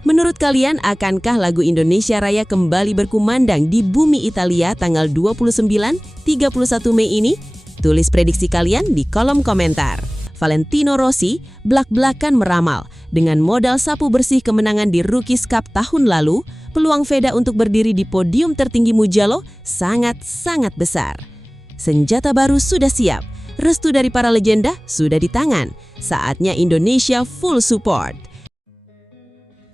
Menurut kalian, akankah lagu Indonesia Raya kembali berkumandang di bumi Italia tanggal 29-31 Mei ini? Tulis prediksi kalian di kolom komentar. Valentino Rossi blak-blakan meramal, dengan modal sapu bersih kemenangan di Rookies Cup tahun lalu, peluang Veda untuk berdiri di podium tertinggi Mugello sangat-sangat besar. Senjata baru sudah siap, restu dari para legenda sudah di tangan. Saatnya Indonesia full support.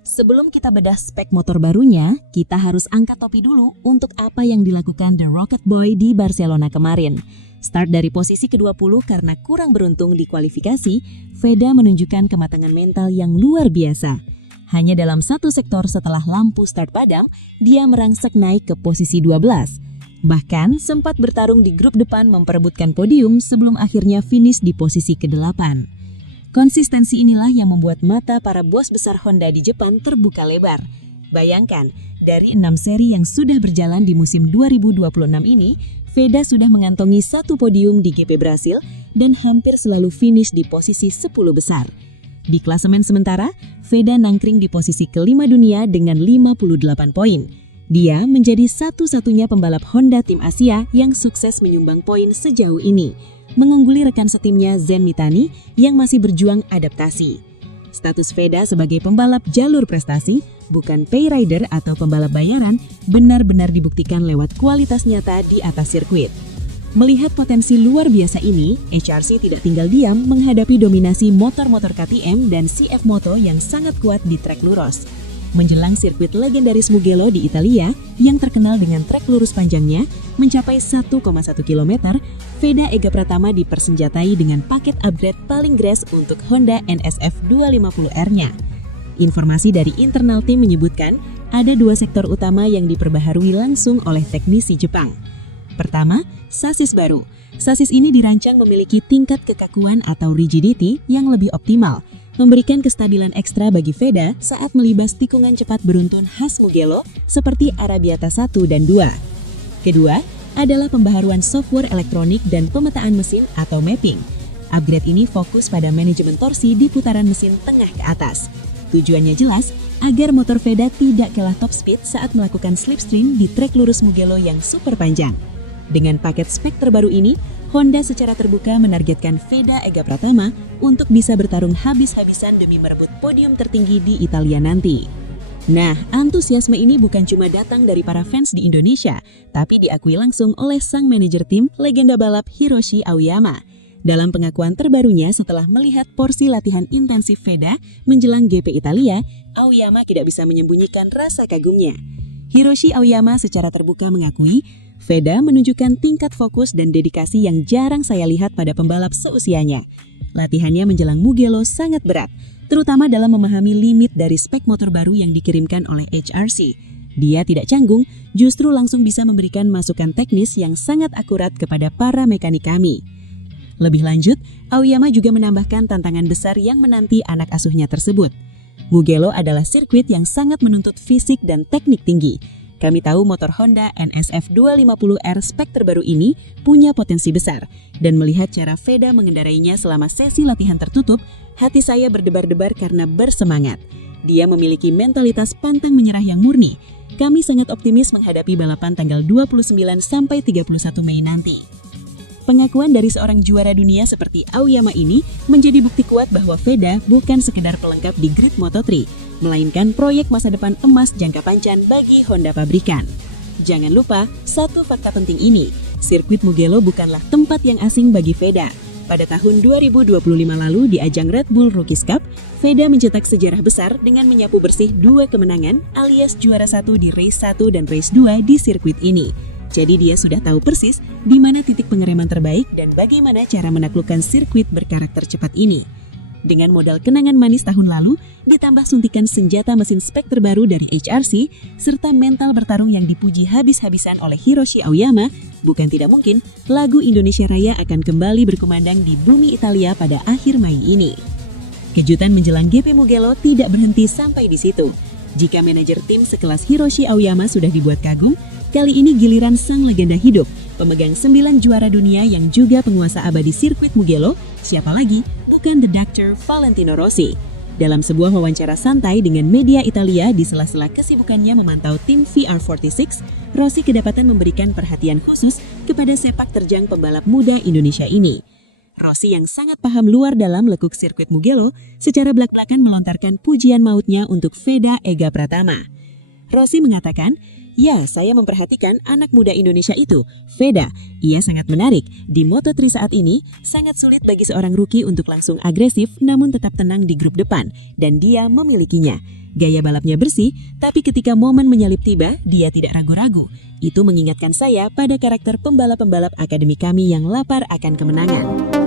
Sebelum kita bedah spek motor barunya, kita harus angkat topi dulu untuk apa yang dilakukan The Rocket Boy di Barcelona kemarin. Start dari posisi ke-20 karena kurang beruntung di kualifikasi, Veda menunjukkan kematangan mental yang luar biasa. Hanya dalam satu sektor setelah lampu start padam, dia merangsek naik ke posisi 12. Bahkan sempat bertarung di grup depan memperebutkan podium sebelum akhirnya finish di posisi ke-8. Konsistensi inilah yang membuat mata para bos besar Honda di Jepang terbuka lebar. Bayangkan, dari 6 seri yang sudah berjalan di musim 2026 ini, Veda sudah mengantongi 1 podium di GP Brasil dan hampir selalu finish di posisi 10 besar. Di klasemen sementara, Veda nangkring di posisi ke-5 dunia dengan 58 poin. Dia menjadi satu-satunya pembalap Honda tim Asia yang sukses menyumbang poin sejauh ini, mengungguli rekan setimnya Zen Mitani yang masih berjuang adaptasi. Status Veda sebagai pembalap jalur prestasi, bukan pay rider atau pembalap bayaran, benar-benar dibuktikan lewat kualitas nyata di atas sirkuit. Melihat potensi luar biasa ini, HRC tidak tinggal diam menghadapi dominasi motor-motor KTM dan CF Moto yang sangat kuat di trek lurus. Menjelang sirkuit legendaris Mugello di Italia, yang terkenal dengan trek lurus panjangnya mencapai 1,1 km, Veda Ega Pratama dipersenjatai dengan paket upgrade paling grass untuk Honda NSF 250R-nya. Informasi dari internal tim menyebutkan ada 2 sektor utama yang diperbaharui langsung oleh teknisi Jepang. Pertama, sasis baru. Sasis ini dirancang memiliki tingkat kekakuan atau rigidity yang lebih optimal, memberikan kestabilan ekstra bagi Veda saat melibas tikungan cepat beruntun khas Mugello seperti Arabiata 1 dan 2. Kedua, adalah pembaharuan software elektronik dan pemetaan mesin atau mapping. Upgrade ini fokus pada manajemen torsi di putaran mesin tengah ke atas. Tujuannya jelas, agar motor Veda tidak kalah top speed saat melakukan slipstream di trek lurus Mugello yang super panjang. Dengan paket spek terbaru ini, Honda secara terbuka menargetkan Veda Ega Pratama untuk bisa bertarung habis-habisan demi merebut podium tertinggi di Italia nanti. Nah, antusiasme ini bukan cuma datang dari para fans di Indonesia, tapi diakui langsung oleh sang manajer tim, legenda balap Hiroshi Aoyama. Dalam pengakuan terbarunya setelah melihat porsi latihan intensif Veda menjelang GP Italia, Aoyama tidak bisa menyembunyikan rasa kagumnya. Hiroshi Aoyama secara terbuka mengakui, Veda menunjukkan tingkat fokus dan dedikasi yang jarang saya lihat pada pembalap seusianya. Latihannya menjelang Mugello sangat berat, terutama dalam memahami limit dari spek motor baru yang dikirimkan oleh HRC. Dia tidak canggung, justru langsung bisa memberikan masukan teknis yang sangat akurat kepada para mekanik kami. Lebih lanjut, Aoyama juga menambahkan tantangan besar yang menanti anak asuhnya tersebut. Mugello adalah sirkuit yang sangat menuntut fisik dan teknik tinggi. Kami tahu motor Honda NSF 250R spek terbaru ini punya potensi besar, dan melihat cara Veda mengendarainya selama sesi latihan tertutup, hati saya berdebar-debar karena bersemangat. Dia memiliki mentalitas pantang menyerah yang murni. Kami sangat optimis menghadapi balapan tanggal 29 sampai 31 Mei nanti. Pengakuan dari seorang juara dunia seperti Aoyama ini menjadi bukti kuat bahwa Veda bukan sekedar pelengkap di grid Moto3, melainkan proyek masa depan emas jangka panjang bagi Honda pabrikan. Jangan lupa, satu fakta penting ini, sirkuit Mugello bukanlah tempat yang asing bagi Veda. Pada tahun 2025 lalu di ajang Red Bull Rookies Cup, Veda mencetak sejarah besar dengan menyapu bersih 2 kemenangan alias juara 1 di race 1 dan race 2 di sirkuit ini. Jadi dia sudah tahu persis di mana titik pengereman terbaik dan bagaimana cara menaklukkan sirkuit berkarakter cepat ini. Dengan modal kenangan manis tahun lalu, ditambah suntikan senjata mesin spek terbaru dari HRC, serta mental bertarung yang dipuji habis-habisan oleh Hiroshi Aoyama, bukan tidak mungkin lagu Indonesia Raya akan kembali berkumandang di bumi Italia pada akhir Mei ini. Kejutan menjelang GP Mugello tidak berhenti sampai di situ. Jika manajer tim sekelas Hiroshi Aoyama sudah dibuat kagum, kali ini giliran sang legenda hidup, pemegang 9 juara dunia yang juga penguasa abadi sirkuit Mugello, siapa lagi bukan The Doctor Valentino Rossi. dalam sebuah wawancara santai dengan media Italia di sela-sela kesibukannya memantau tim VR46, Rossi kedapatan memberikan perhatian khusus kepada sepak terjang pembalap muda Indonesia ini. Rossi yang sangat paham luar dalam lekuk sirkuit Mugello secara belak-belakan melontarkan pujian mautnya untuk Veda Ega Pratama. Rossi mengatakan, "Ya, saya memperhatikan anak muda Indonesia itu, Veda. Ia sangat menarik. Di Moto3 saat ini, sangat sulit bagi seorang rookie untuk langsung agresif namun tetap tenang di grup depan, dan dia memilikinya. Gaya balapnya bersih, tapi ketika momen menyalip tiba, dia tidak ragu-ragu. Itu mengingatkan saya pada karakter pembalap-pembalap akademi kami yang lapar akan kemenangan."